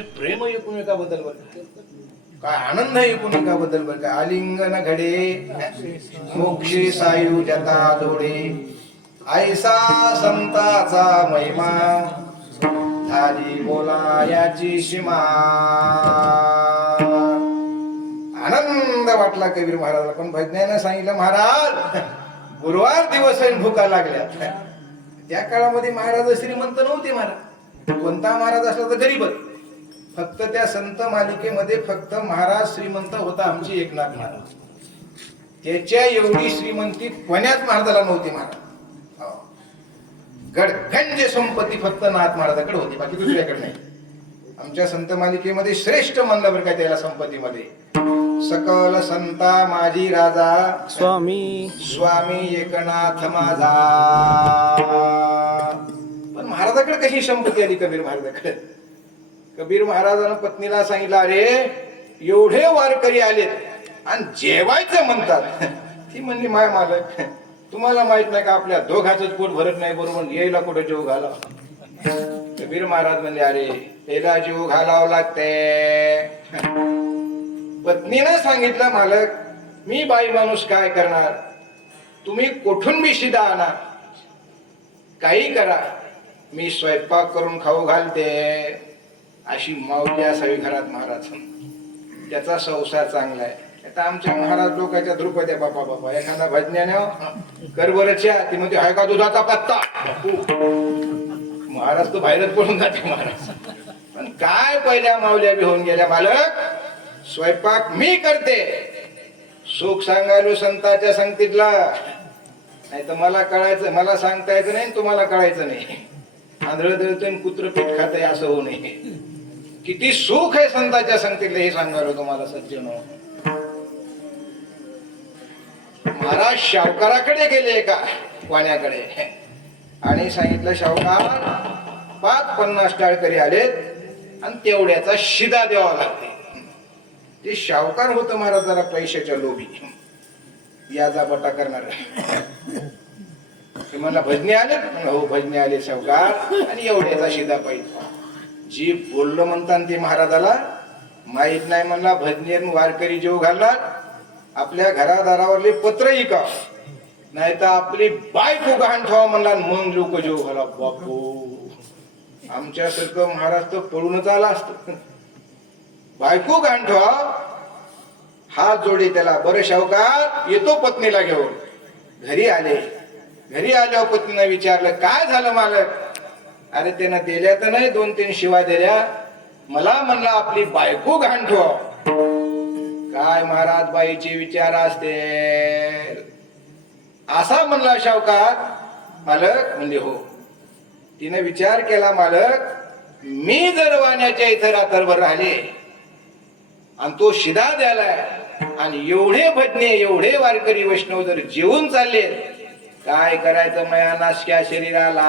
काय प्रेम एकूणेकाबद्दल बरं काय? आनंद एकूणेकाबद्दल बरं काय? आलिंगन घडे मोक्षी सायू जता जोडे. ऐसा संताचा महिमा झाली बोला याची सीमा आनंद वाटला कबीर महाराजला. पण भजन्यानं सांगितलं महाराज गुरुवार दिवस आहे भुका लागल्या. त्या काळामध्ये महाराज श्रीमंत नव्हते महाराज. कोणता महाराज असला तर गरीबच. फक्त त्या संत मालिकेमध्ये फक्त महाराज श्रीमंत होता आमची एकनाथ महाराज. त्याच्या एवढी श्रीमंती कोण्याच महाराजाला नव्हती महाराज. हो. गडगंज संपत्ती फक्त नाथ महाराजाकडे होती बाकी दुसऱ्याकडे नाही. आमच्या संत मालिकेमध्ये श्रेष्ठ म्हणलं बरं का त्याला संपत्तीमध्ये. सकल संता माझी राजा. स्वामी. स्वामी एकनाथ माझा. पण महाराजाकडे कशी संपत्ती आली कबीर महाराजाकडे? कबीर महाराजानं पत्नीला सांगितलं अरे एवढे वारकरी आलेत आणि जेवायचं म्हणतात. ती म्हणली माय मालक तुम्हाला माहीत नाही का आपल्या दोघाच पोट भरत नाही बरोबर? यायला कुठे जेव घाला कबीर महाराज म्हणले अरे याला जीव घालावं लागते पत्नीनं सांगितलं मालक मी बाई माणूस काय करणार? तुम्ही कुठून मी शिदा आणा? काही करा. मी स्वयंपाक करून खाऊ घालते. अशी माऊली असावी घरात महाराज. त्याचा संसार चांगला आहे. आता आमच्या महाराज लोकांच्या द्रुपद्या बापा बापा. एखादा भजन्यानं गरबरच्या ती म्हणते हाय का दुधाचा पत्ता? महाराज तो बाहेरच पडून जाते महाराज. पण काय पहिल्या माऊल्या बी होऊन गेल्या मालक स्वयंपाक मी करते. सुख सांगायलो संताच्या संगतीतला. नाही तर मला कळायचं मला सांगता यायचं नाही आणि तुम्हाला कळायचं नाही. आंधळ दळतोय कुत्र पीठ खाते असं होऊ नये. किती सुख आहे संताच्या संगतीतलं हे सांगायला हो तुम्हाला सज्जन. महाराज शावकाराकडे गेले का? वाण्याकडे. आणि सांगितलं शावकार पाच पन्नास टाळकरी आलेत आणि तेवढ्याचा शिदा द्यावा लागते. ते शावकार होतं महाराज जरा पैशाच्या लोभी. याचा बटा करणार. ते म्हणला भजने आले हो भजने आले शावकार आणि एवढ्याचा शिदा पाहिजे. जी बोललो म्हणतात ते महाराजाला माहीत नाही म्हणला भजनेन वारकरी जेव घालणार आपल्या घरादारावरले पत्र का नाही तर आपली बायको गहाण ठेवा म्हणला मन मग लोक जेव घाला. बापू आमच्यासारखं महाराज तर पळूनच आला असत. बायको गहाण ठेवा हात जोडे त्याला. बरं शावकार येतो पत्नीला घेऊन. घरी आले. घरी आल्यावर पत्नीनं विचारलं काय झालं मालक? अरे त्यानं दिल्या तर नाही दोन तीन शिवा दिल्या. मला म्हणला आपली बायको घाण ठेव काय महाराज बाईचे विचार असते. असा म्हणला शावकार मालक म्हणजे हो. तिने विचार केला मालक मी जर वाण्याच्या इथं रात्रभर राहिले आणि तो शिदा द्यालाय आणि एवढे भजने एवढे वारकरी वैष्णव जर जेवून चालले काय करायचं मया नाशक्या शरीराला?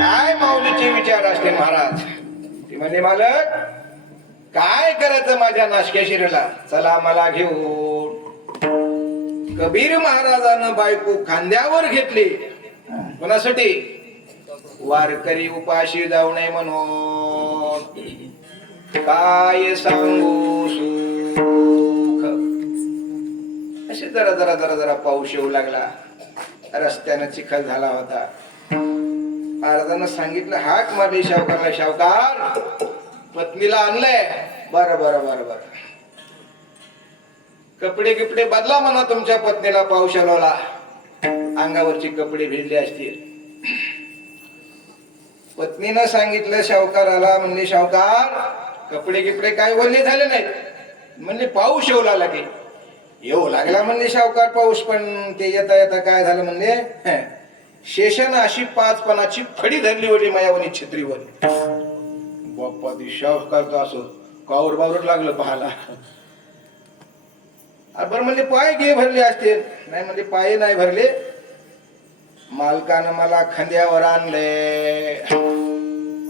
काय माऊलीचे विचार असते महाराज? ते म्हणे मालक काय करायचं माझ्या नाशक्या शिरेला? चला मला घेऊन. कबीर महाराजानं बायको खांद्यावर घेतली. कोणासाठी? वारकरी उपाशी जाऊ नये म्हणून. काय सांगू? जरा जरा जरा जरा पाऊस येऊ लागला. रस्त्यानं चिखल झाला होता. महाराजांना सांगितलं हाक मारली शावकारला शावकार पत्नीला आणलंय. बर बर बर बर. कपडे गिपडे बदला म्हणा तुमच्या पत्नीला पाऊस आलोला अंगावरचे कपडे भिजले असतील. पत्नीनं सांगितलं शावकाराला म्हणले शावकार कपडे गिपडे काय वल्ले झाले नाहीत? म्हणले पाऊस येऊ लागला की. येऊ लागला म्हणले शावकार पाऊस पण ते येता येता काय झालं म्हणले? शेषानं अशी पाच पानाची फडी धरली होती मायावनी छत्रीवर. बाप्पा ती शावकार तो असो कावर बावरट लागलं पाहाला अरे बरं म्हणले पाय घे भरले असते. नाही म्हणजे पाय नाही भरले. मालकानं मला खांद्यावर आणले.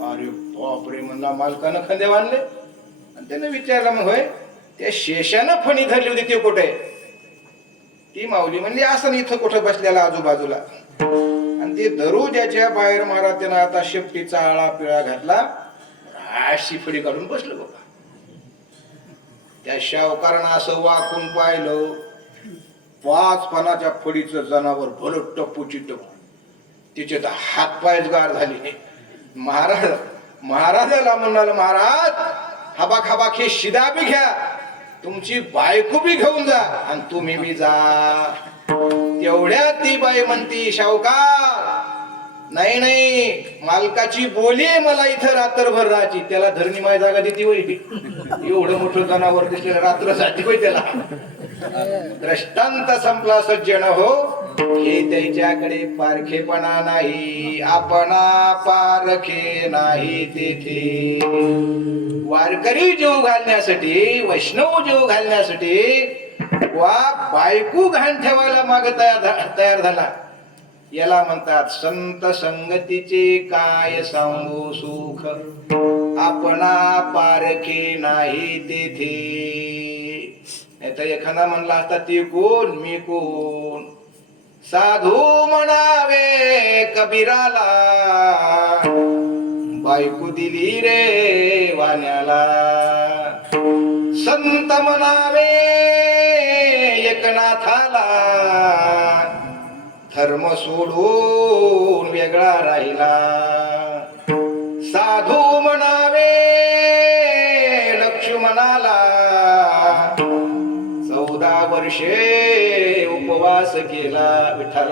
अरे बापरे म्हणला मालकानं खांद्यावर आणले? आणि त्याने विचारलं मग होय? त्या शेषानं फणी धरली होती ते कुठे? ती माऊली म्हणली असं नाही इथं कुठं बसलेला आजूबाजूला. आणि ते दरोजाच्या बाहेर महाराज त्यानं आता शेपटीचा आळा पिळा घातला. अशी फडी काढून बसलो बाबा. त्या शावकारानं असं वाकून पाहिलं पाच पानाच्या फडीचं जनावर भलं टप्पूची टप्पू. तिचे तर हात पायच गार झाले. महाराज महाराजाला म्हणाल महाराज हबाक हबाक हे शिदा बी घ्या. तुमची बायको बी घेऊन जा आणि तुम्ही बी जा. तेवढ्या ती बाई म्हणती शावकार नाही नाही मालकाची बोली आहे मला इथं रात्रभर राहायची. त्याला धरणीमाय जागा देते होई एवढं मोठं जनावर दिसलेलं रात्र जाते होय त्याला. दृष्टांत संपला सज्जन हो. हे त्याच्याकडे पारखेपणा नाही. आपणा पारखे नाही तेथे. वारकरी जीव घालण्यासाठी वैष्णव जीव घालण्यासाठी वा बायको घाण ठेवायला माग तयार तयार झाला. याला म्हणतात संत संगतीचे काय सांगू सुख? आपणा पारखे नाही तेथे. आता एखादा म्हणला असता ती कोण मी कोण साधू म्हणावे कबीराला बायको दिली रे वाण्याला. संत म्हणावे एकनाथाला धर्म सोडून वेगळा राहिला. साधू म्हणा वर्षे उपवास केला विठ्ठल.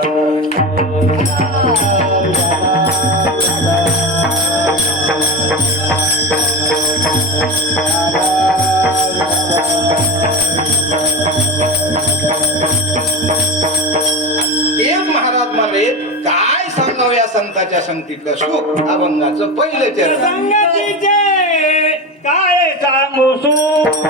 एक महाराज म्हणले काय सांगाव या संताच्या संगतीतलं सुख अभंगाचं पहिलं चरण. काय सांगू सुख?